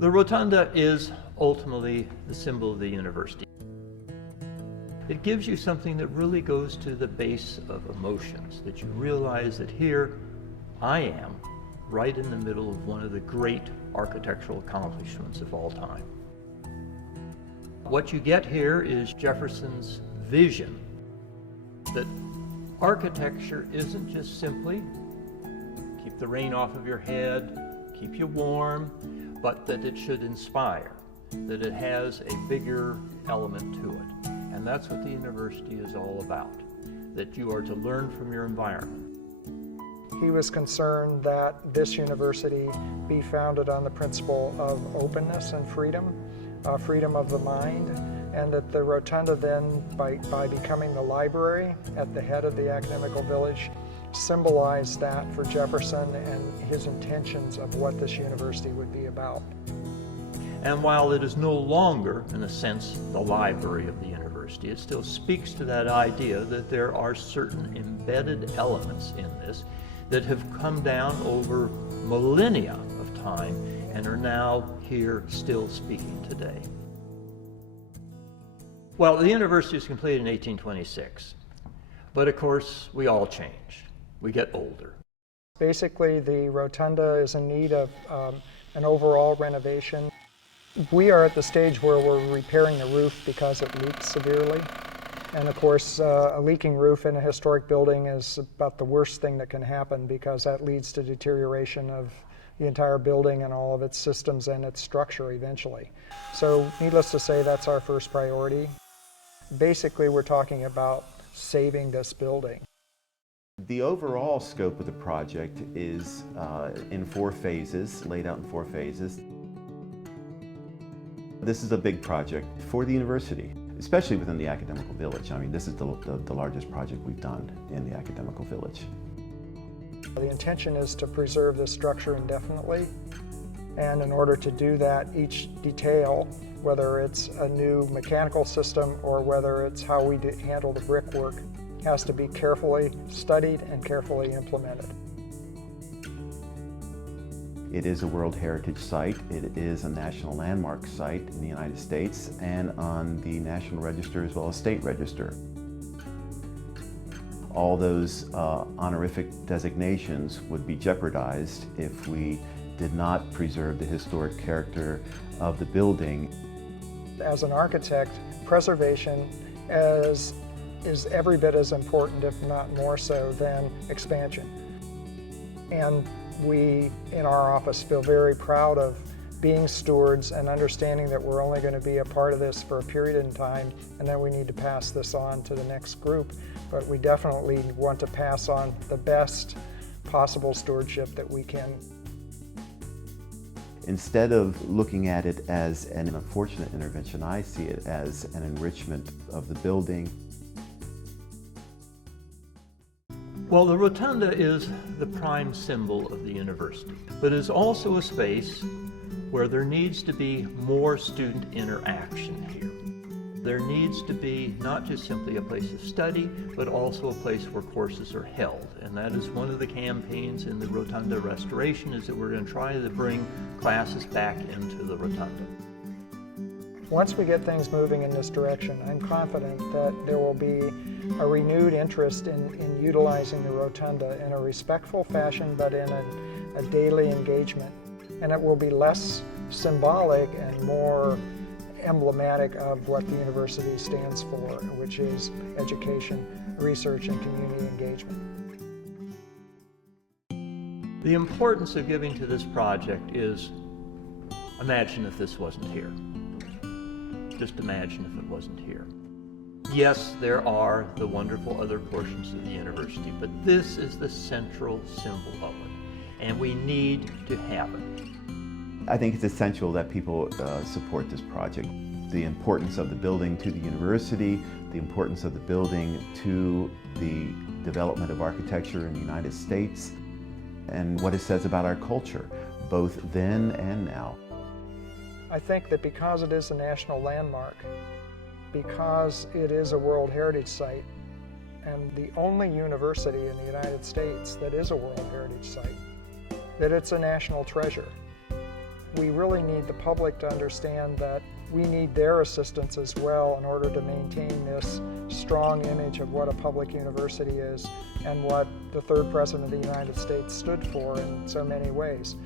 The Rotunda is ultimately the symbol of the university. It gives you something that really goes to the base of emotions, that you realize that here I am, right in the middle of one of the great architectural accomplishments of all time. What you get here is Jefferson's vision that architecture isn't just simply keep the rain off of your head, keep you warm, but that it should inspire, that it has a bigger element to it. And that's what the university is all about, that you are to learn from your environment. He was concerned that this university be founded on the principle of openness and freedom, freedom of the mind, and that the Rotunda then, by becoming the library at the head of the academical village, symbolized that for Jefferson and his intentions of what this university would be about. And while it is no longer, in a sense, the library of the university, it still speaks to that idea that there are certain embedded elements in this that have come down over millennia of time and are now here still speaking today. Well, the university was completed in 1826, but of course we all change. We get older. Basically, the Rotunda is in need of an overall renovation. We are at the stage where we're repairing the roof because it leaks severely. And of course, a leaking roof in a historic building is about the worst thing that can happen because that leads to deterioration of the entire building and all of its systems and its structure eventually. So needless to say, that's our first priority. Basically, we're talking about saving this building. The overall scope of the project is in 4 phases, laid out in 4 phases. This is a big project for the university, especially within the academical village. I mean, this is the largest project we've done in the academical village. The intention is to preserve this structure indefinitely, and in order to do that, each detail, whether it's a new mechanical system or whether it's how we handle the brickwork, has to be carefully studied and carefully implemented. It is a World Heritage Site. It is a National Landmark Site in the United States and on the National Register as well as State Register. All those honorific designations would be jeopardized if we did not preserve the historic character of the building. As an architect, preservation is every bit as important, if not more so, than expansion. And we, in our office, feel very proud of being stewards and understanding that we're only going to be a part of this for a period in time, and then we need to pass this on to the next group. But we definitely want to pass on the best possible stewardship that we can. Instead of looking at it as an unfortunate intervention, I see it as an enrichment of the building. Well, the Rotunda is the prime symbol of the university, but is also a space where there needs to be more student interaction here. There needs to be not just simply a place of study, but also a place where courses are held. And that is one of the campaigns in the Rotunda restoration, is that we're going to try to bring classes back into the Rotunda. Once we get things moving in this direction, I'm confident that there will be a renewed interest in utilizing the Rotunda in a respectful fashion, but in a daily engagement. And it will be less symbolic and more emblematic of what the university stands for, which is education, research, and community engagement. The importance of giving to this project is, imagine if this wasn't here. Just imagine if it wasn't here. Yes, there are the wonderful other portions of the university, but this is the central symbol of it, and we need to have it. I think it's essential that people support this project. The importance of the building to the university, the importance of the building to the development of architecture in the United States, and what it says about our culture, both then and now. I think that because it is a national landmark, because it is a World Heritage Site, and the only university in the United States that is a World Heritage Site, that it's a national treasure. we really need the public to understand that we need their assistance as well in order to maintain this strong image of what a public university is and what the third president of the United States stood for in so many ways.